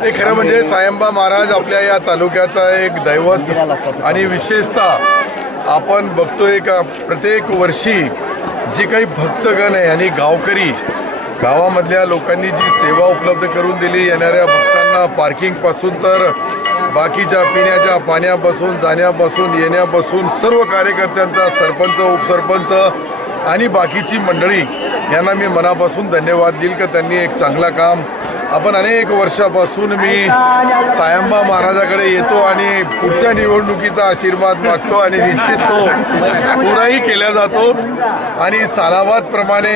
ते खरं म्हणजे सायंबा महाराज आपल्या या तालुक्याचा एक दैवत आणि विशेषतः आपण बघतोय का प्रत्येक वर्षी जे काही भक्तगण आहे आणि गावकरी गावामधल्या लोकांनी जी सेवा उपलब्ध करून दिली येणाऱ्या भक्तांना पार्किंगपासून तर बाकीच्या पिण्याच्या पाण्यापासून जाण्यापासून येण्यापासून सर्व कार्यकर्त्यांचा सरपंच उपसरपंच आणि बाकीची मंडळी यांना मी मनापासून धन्यवाद देईल का त्यांनी एक चांगला काम आपण अनेक वर्षापासून मी सायंबा महाराजाकडे येतो आणि पुढच्या निवडणुकीचा आशीर्वाद मागतो आणि निश्चित तो पुराही केला जातो. आणि सालाबादप्रमाणे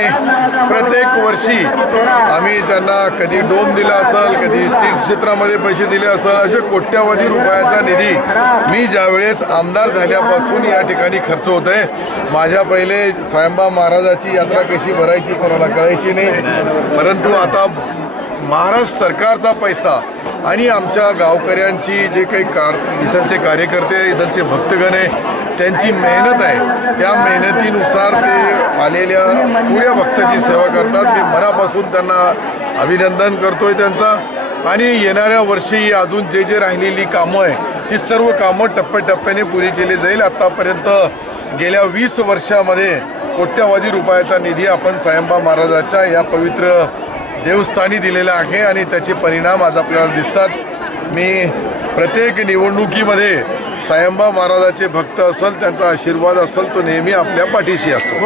प्रत्येक वर्षी आम्ही त्यांना कधी डोम दिला असेल कधी तीर्थक्षेत्रामध्ये पैसे दिले असेल असे कोट्यावधी रुपयाचा निधी मी ज्यावेळेस आमदार झाल्यापासून या ठिकाणी खर्च होत आहे माझ्या पहिले सायंबा महाराजाची यात्रा कशी भरायची कोणाला कळायची नाही. परंतु आता महाराष्ट्र सरकारचा पैसा आणि आमच्या गावकऱ्यांची जे काही कार इथलचे कार्यकर्ते इथलचे भक्तगण आहे त्यांची मेहनत आहे. त्या मेहनतीनुसार ते आलेल्या पुऱ्या भक्ताची सेवा करतात. मी मनापासून त्यांना अभिनंदन करतोय त्यांचा. आणि येणाऱ्या वर्षी अजून जे जे राहिलेली कामं आहे ती सर्व कामं टप्प्याटप्प्याने पुरी केली जाईल. आत्तापर्यंत गेल्या वीस वर्षामध्ये कोट्यावधी रुपयाचा निधी आपण सायंबा महाराजाच्या या पवित्र देवस्थानी दिलेलं आहे आणि त्याचे परिणाम आज आपल्याला दिसतात. मी प्रत्येक निवडणुकीमध्ये सायंबा महाराजाचे भक्त असेल त्यांचा आशीर्वाद असेल तो नेहमी आपल्या पाठीशी असतो.